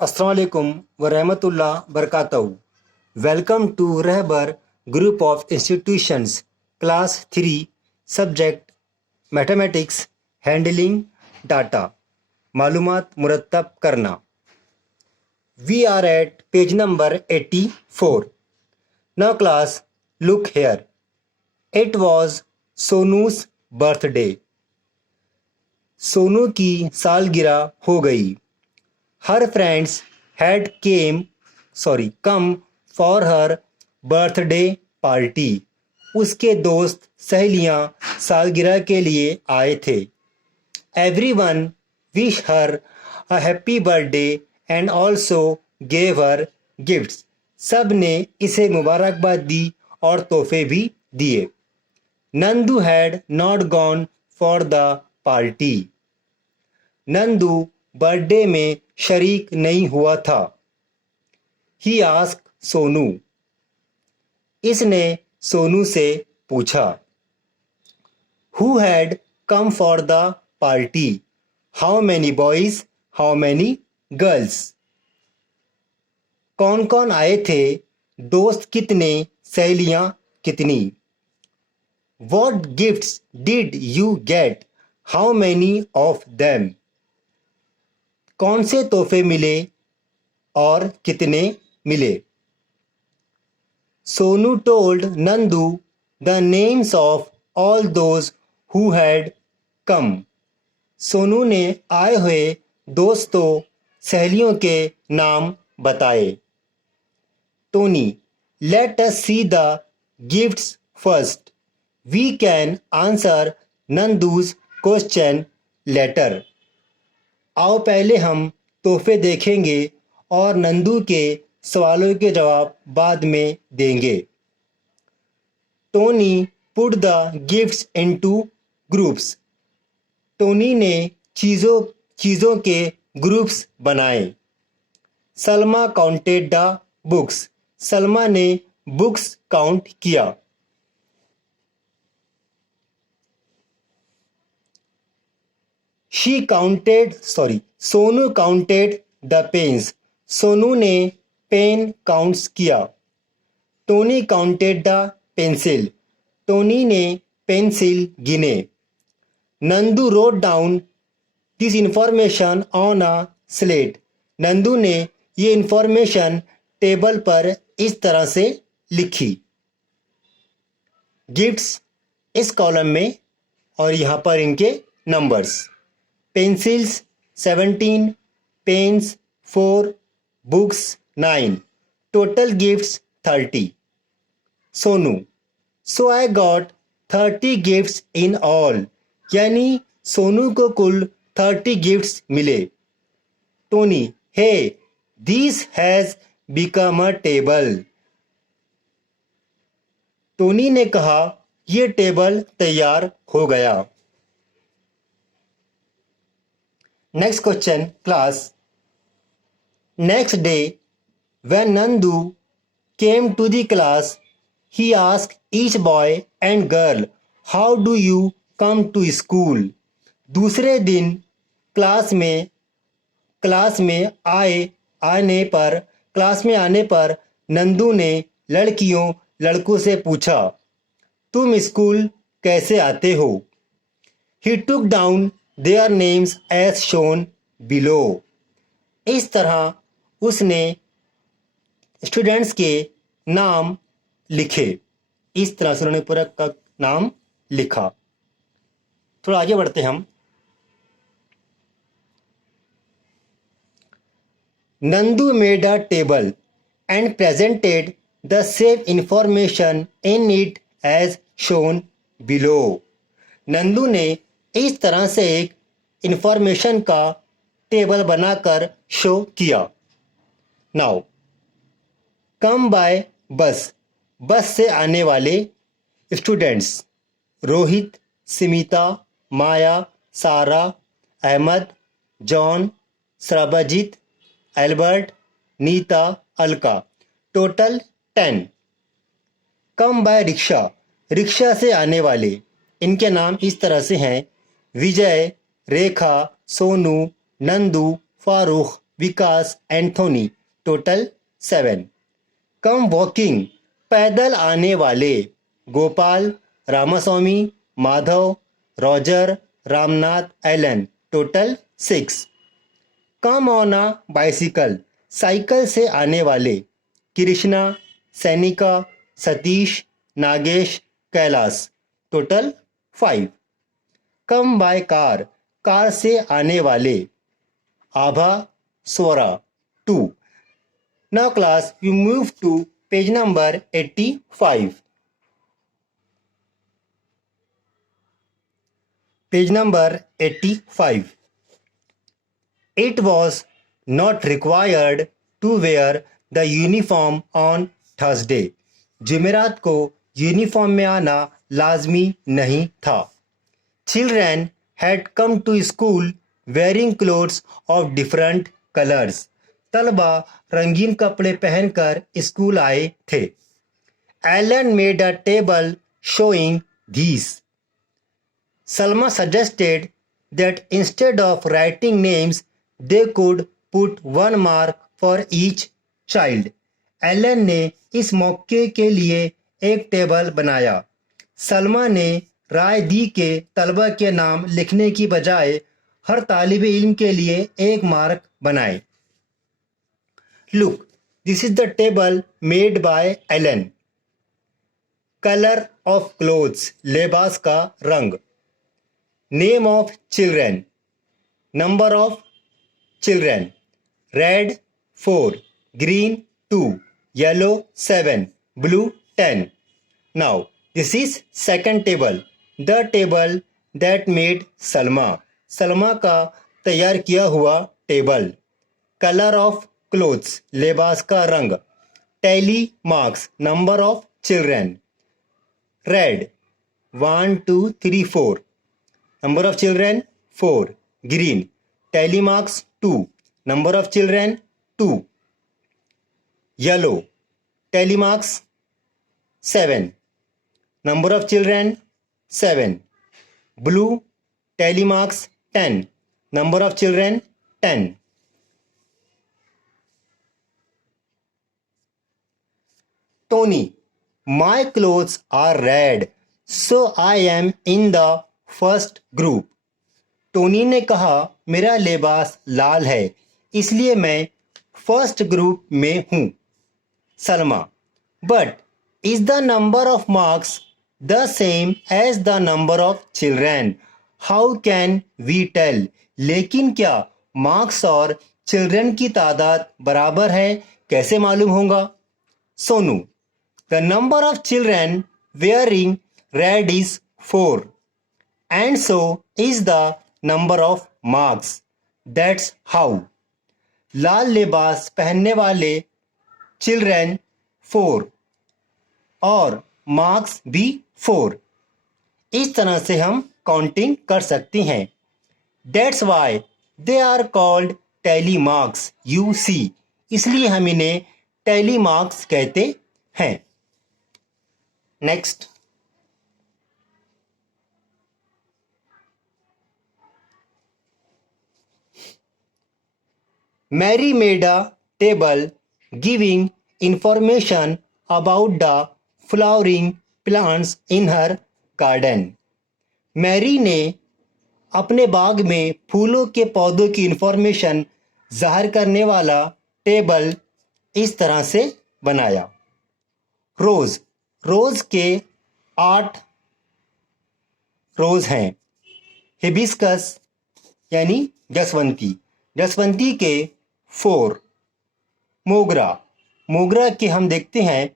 अस्सलाम वालेकुम व रहमतुल्लाह बरकातहू। Welcome to Rahbar group of institutions class 3 subject mathematics handling data मालूमात मुरतब करना। We are at page number 84। Now class look here. It was Sonu's birthday. Sonu की सालगिरह हो गई। Her friends had come for her birthday party. उसके दोस्त सहेलियां सालगिरह के लिए आए थे। Everyone wished her a happy birthday and also gave her gifts. सब ने इसे मुबारकबाद दी और तोहफे भी दिए। Nandu had not gone for the party. Nandu birthday में शरीक नहीं हुआ था। He asked Sonu. इसने सोनू से पूछा। Who had come for the party? How many boys, how many girls? कौन कौन आए थे? दोस्त कितने, सहेलियां कितनी? What gifts did you get? How many of them? कौन से तोहफे मिले और कितने मिले? Sonu told Nandu the names of all those who had come. Sonu ने आए हुए दोस्तों सहेलियों के नाम बताए। Tony, let us see the gifts first. We can answer Nandu's question later. आओ पहले हम तोहफे देखेंगे और नंदू के सवालों के जवाब बाद में देंगे। Tony put the gifts into groups. Tony ने चीज़ों के ग्रुप्स बनाए। Salma counted the books. Salma ने बुक्स काउंट किया। Sonu counted the pens. Sonu ने पेन काउंट्स किया। Tony counted the pencil. Tony ने पेंसिल गिने। Nandu wrote down this information on a slate. Nandu ने ये इंफॉर्मेशन टेबल पर इस तरह से लिखी। गिफ्ट्स इस कॉलम में और यहाँ पर इनके numbers. Pencils 17, pens 4, books 9, total gifts 30। Sonu, so I got 30 gifts in all. यानी सोनू को कुल 30 गिफ्ट्स मिले। Tony, hey this has become a table. टोनी ने कहा यह टेबल तैयार हो गया। Next question, class. Next day, when Nandu came to the class, he asked each boy and girl, how do you come to school? दूसरे दिन class में आने पर नंदू ने लड़कों से पूछा, तुम स्कूल कैसे आते हो? He took down their names as shown below. इस तरह उसने स्टूडेंट्स के नाम लिखे। इस तरह से उन्होंने पूरा का नाम लिखा। थोड़ा आगे बढ़ते हम। Nandu made a table and presented the same information in it as shown below. Nandu ने इस तरह से एक इंफॉर्मेशन का टेबल बनाकर शो किया। नाउ कम बाय बस। बस से आने वाले students Rohit, Smita, Maya, Sara, Ahmad, John, Sarabjit, Albert, Neeta, Alka, total 10। Come by rickshaw. Rickshaw से आने वाले इनके नाम इस तरह से हैं: Vijay, Rekha, Sonu, Nandu, Farooq, Vikas, Anthony, total 7. Come walking, पैदल आने वाले, Gopal, Ramaswamy, Madhav, Roger, Ramnath, Alan, total 6. Come on a bicycle, cycle से आने वाले, Krishna, Sainika, Satish, Nagesh, Kailash, total 5. Come by car, car से आने वाले, आभा, स्वरा, 2. Now class, we move to page number 85. Page number 85. It was not required to wear the uniform on Thursday. जुमेरात को uniform में आना लाजमी नहीं था. Children had come to school wearing clothes of different colors. तलबा रंगीन कपड़े पहनकर स्कूल आए थे. Alan made a table showing these. Salma suggested that instead of writing names, they could put 1 mark for each child. Alan ने इस मौके के लिए एक टेबल बनाया. सलमा ने राय दी कि तलबा के नाम लिखने की बजाय हर तालिब इल्म के लिए 1 मार्क बनाए. Look, this is the table made by Alan. Color of clothes, लेबास का रंग. Name of children, number of children. Red 4, green 2, yellow 7, blue 10. Now, this is second table, the table that made Salma. Salma का तैयार किया हुआ table. Color of clothes, लेबास का रंग. Tally marks, number of children. Red 1 2 3 4, number of children 4. Green, tally marks 2, number of children 2. Yellow, tally marks 7, number of children 7. Blue, tally marks 10, number of children 10. Tony, my clothes are red, so I am in the first group. Tony ने कहा मेरा लिबास लाल है इसलिए मैं first group में हूँ. Salma, but is the number of marks the same as the number of children? How can we tell? लेकिन क्या मार्क्स और चिल्ड्रन की तादाद बराबर है, कैसे मालूम होगा? Sonu, the number of children wearing red is 4, and so is the number of marks. That's how. लाल लिबास पहनने वाले चिल्ड्रन 4 और मार्क्स भी 4. इस तरह से हम काउंटिंग कर सकते हैं. That's why they are called tally marks. You see, इसलिए हम इन्हें tally marks कहते हैं. Next. Mary made a table giving information about the flowering plants in her garden. Mary ने अपने बाग में फूलों के पौधों की इंफॉर्मेशन जाहिर करने वाला टेबल इस तरह से बनाया. रोज, रोज के 8 रोज हैं. हिबिस्कस यानी जसवंती, जसवंती के 4. मोगरा, मोगरा के हम देखते हैं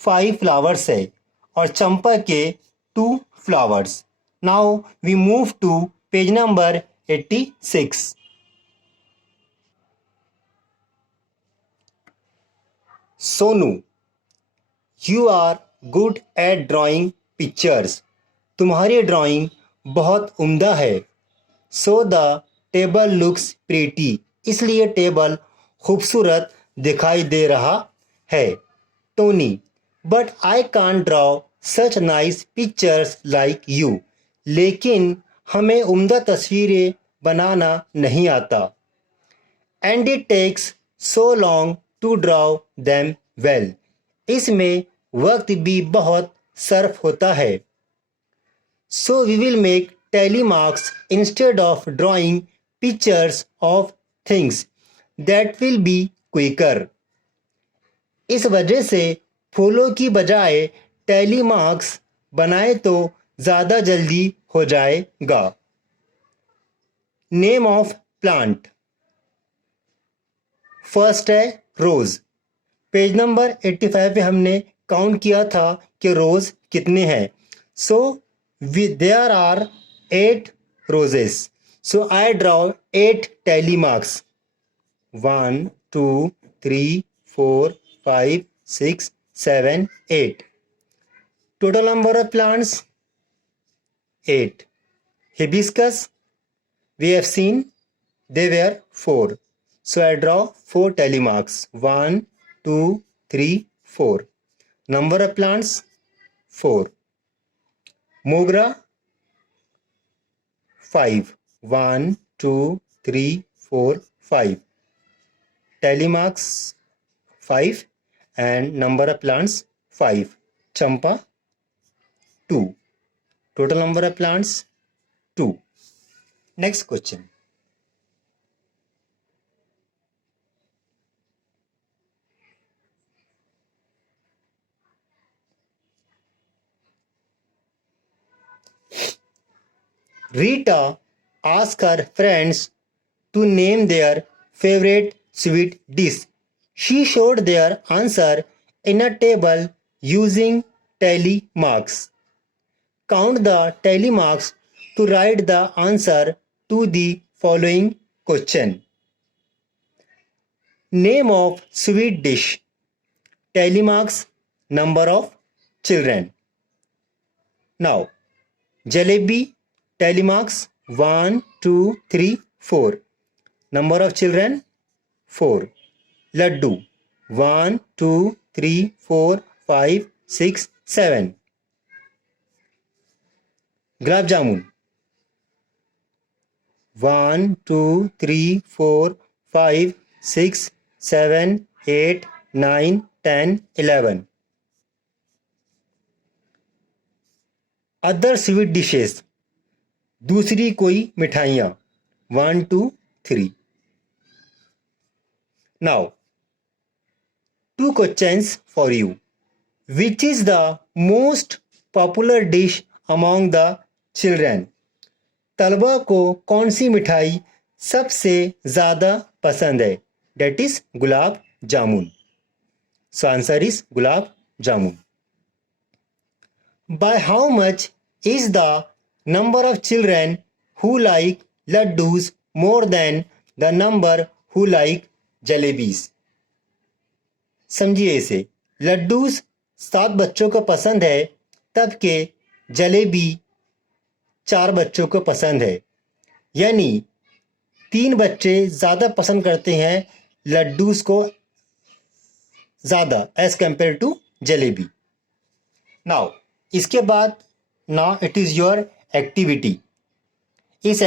5 फ्लावर्स है और चंपा के 2 flowers. Now we move to page number 86. Sonu, you are good at drawing pictures. तुम्हारी ड्राइंग बहुत उम्दा है. So the table looks pretty. इसलिए टेबल खूबसूरत दिखाई दे रहा है. Tony, but I can't draw such nice pictures like you. लेकिन हमें उम्दा तस्वीरें बनाना नहीं आता. and it takes so long to draw them well. इसमें वक्त भी बहुत सर्फ होता है. So we will make tally marks instead of drawing pictures of things. That will be quicker. इस वजह से फूलों की बजाय टैली मार्क्स बनाए तो ज़्यादा जल्दी हो जाएगा. Name of plant. फर्स्ट है रोज़. पेज नंबर 85 पे हमने काउंट किया था कि रोज़ कितने हैं. So there are 8 roses. So I draw 8 tally marks. 1, 2, 3, 4, 5, 6, 7, 8. Total number of plants 8. Hibiscus, we have seen they were 4. So I draw 4 tally marks. 1, 2, 3, 4. Number of plants 4. Mogra 5. 1, 2, 3, 4, 5. Tally marks 5 and number of plants 5. Champa 2. Total number of plants 2. Next question. Rita asked her friends to name their favorite sweet dish. She showed their answer in a table using tally marks. Count the tally marks to write the answer to the following question. Name of sweet dish. Tally marks, number of children. Now, jalebi, tally marks 1, 2, 3, 4. Number of children 4. Laddu 1, 2, 3, 4, 5, 6, 7. Gulab jamun 1, 2, 3, 4, 5, 6, 7, 8, 9, 10, 11. Other sweet dishes. दूसरी कोई मिठाइयाँ 1, 2, 3. Now, 2 questions for you. Which is the most popular dish among the children? तलबा को कौन सी मिठाई सबसे ज़्यादा पसंद है? That is gulab jamun. So answer is gulab jamun. By how much is the number of children who like laddus more than the number who like jalebis? समझिए इसे. लड्डूस 7 बच्चों को पसंद है तब के जलेबी 4 बच्चों को पसंद है. यानी 3 बच्चे ज़्यादा पसंद करते हैं लड्डूस को ज़्यादा as compare to jalebi. Now इसके बाद now it is your activity. इस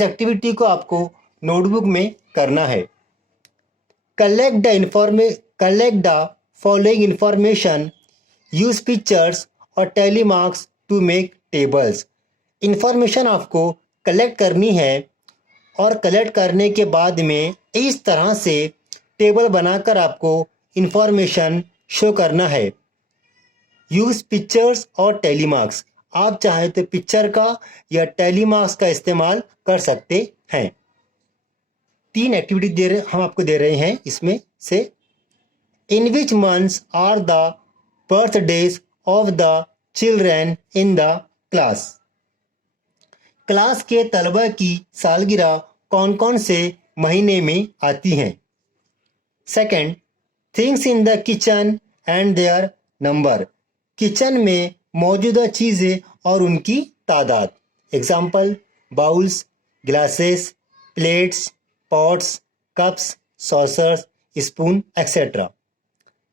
एक्टिविटी को आपको नोटबुक में करना है. Collect the following information. Use pictures और tally marks to make tables. Information आपको कलेक्ट करनी है और कलेक्ट करने के बाद में इस तरह से टेबल बनाकर आपको इंफॉर्मेशन शो करना है. यूज पिक्चर्स और टैली मार्क्स. आप चाहे तो पिक्चर का या टैली मार्क्स का इस्तेमाल कर सकते हैं. 3 एक्टिविटी हम आपको दे रहे हैं इसमें से. In which months are the birthdays of the children in the class. Class के तलबा की सालगिरह कौन कौन से महीने में आती हैं. Second, things in the kitchen and their number. Kitchen में मौजूदा चीज़ें और उनकी तादाद. Example bowls, glasses, plates, pots, cups, saucers, spoon etcetera.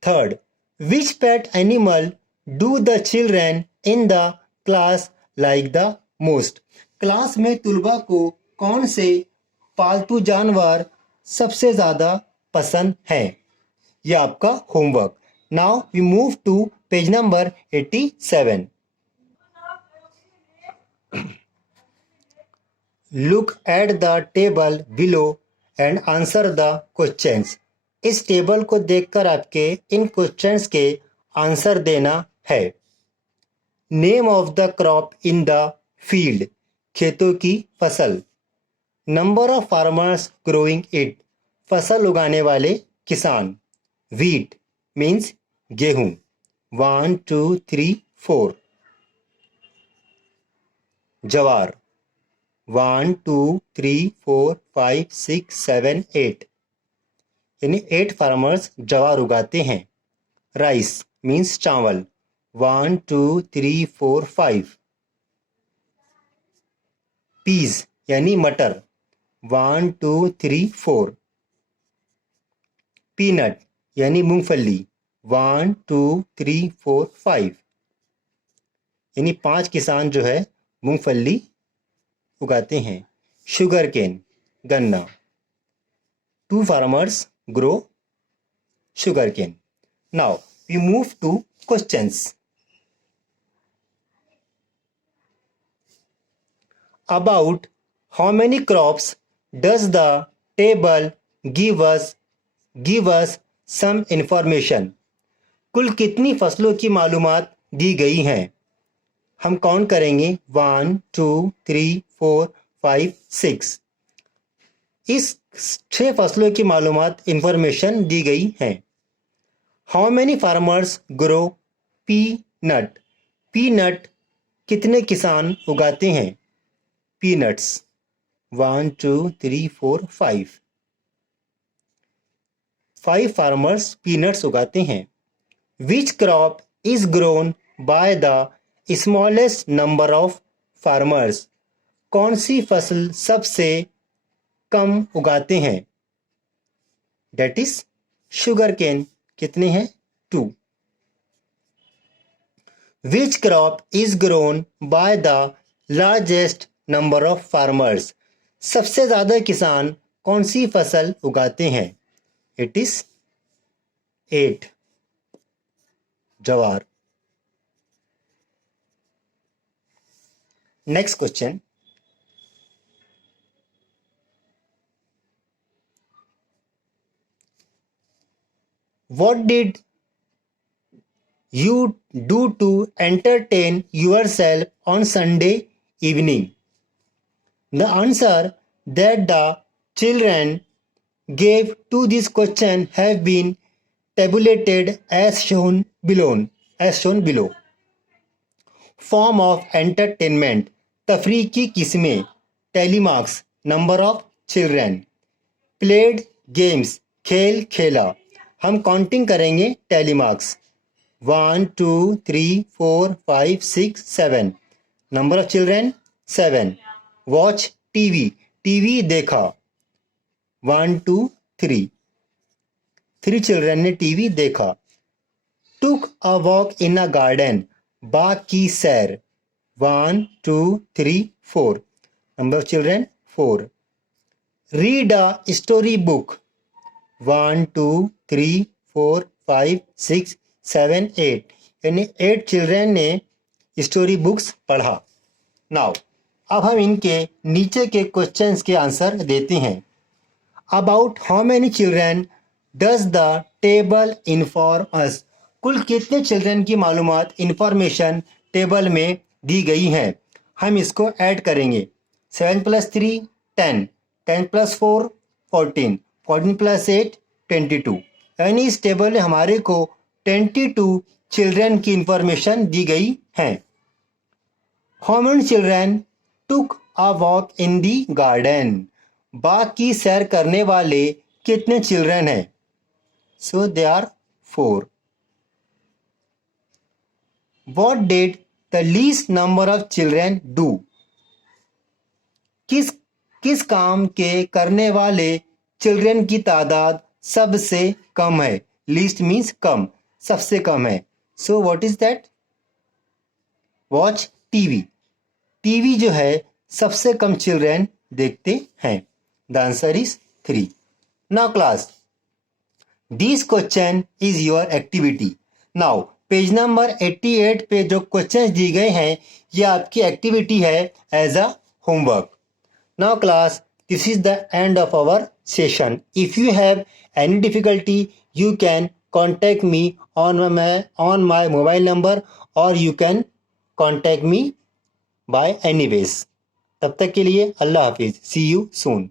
Third, which pet animal do the children in the class like the most. Class में तुलबा को कौन से पालतू जानवर सबसे ज़्यादा पसंद है? ये आपका homework. Now we move to page number 87। Look at the table below and answer the questions. इस टेबल को देखकर आपके इन क्वेश्चंस के आंसर देना है। Name of the crop in the field, खेतों की फसल। Number of farmers growing it, फसल उगाने वाले किसान। व्हीट मीन्स गेहूं। 1 2 3 4। जवार 1 2 3 4 5 6 7 8, यानी 8 फार्मर्स जवार उगाते हैं। राइस मीन्स चावल। 1 2 3 4 5। पीज यानी मटर। 1 2 3 4। पीनट यानी मूंगफली। 1 2 3 4 5, यानी 5 किसान जो है मूंगफली उगाते हैं। शुगर केन गन्ना। 2 farmers grow sugar cane. Now we move to questions. About how many crops does the table give us some information. कुल कितनी फसलों की मालूमात दी गई हैं? हम काउंट करेंगे 1 2 3 4 5 6। इस 6 फसलों की मालूमात इंफॉर्मेशन दी गई हैं। How many farmers grow peanut. Peanut कितने किसान उगाते हैं? पीनट्स 1 2 3 4 5। 5 फार्मर्स पीनट्स उगाते हैं। Which crop is grown by the smallest number of farmers. कौन सी फसल सबसे कम उगाते हैं? That is sugar cane. कितने हैं? 2। Which crop is grown by the largest number of farmers. सबसे ज्यादा किसान कौन सी फसल उगाते हैं? It is 8। Jowar. Next question. What did you do to entertain yourself on Sunday evening? The answer that the children gave to this question have been tabulated as shown below. Form of entertainment, तफरीह की किस्में। Telemarks, number of children. Played games, खेल खेला। हम counting करेंगे telemarks. 1 2 3 4 5 6 7। Number of children 7। Watch TV, TV देखा। 1 2 3। 3 children ने TV देखा। टुक a walk in a garden, बाग की सैर। 1 2 3 4। Number of children 4। Read a story book. 1 2 3 4 5 6 7 8, यानी 8 चिल्ड्रन ने स्टोरी बुक्स पढ़ा। नाउ अब हम इनके नीचे के क्वेश्चंस के आंसर देते हैं। About how many children does the table inform us. कुल कितने चिल्ड्रन की मालूमात इंफॉर्मेशन टेबल में दी गई हैं? हम इसको ऐड करेंगे। 7 + 3 10, 10 + 4 14, 14 + 8 22, यानी इस टेबल में हमारे को 22 चिल्ड्रन की इंफॉर्मेशन दी गई है। How many children took a walk in the garden. बाग की सैर करने वाले कितने चिल्ड्रन हैं? So they are 4। What did the least number of children do? किस काम के करने वाले चिल्ड्रन की तादाद सबसे कम है? लीस्ट मीन्स कम, सबसे कम है। So what is that? Watch TV. TV जो है सबसे कम चिल्ड्रन देखते हैं। The answer is 3. Now class, this question is your activity. Now page number 88 पे जो क्वेश्चंस दिए गए हैं ये आपकी एक्टिविटी है as a homework. Now class, this is the end of our session. If you have any difficulty, you can contact me on my mobile number, or you can contact me by any ways. तब तक के लिए अल्लाह हाफिज. See you soon.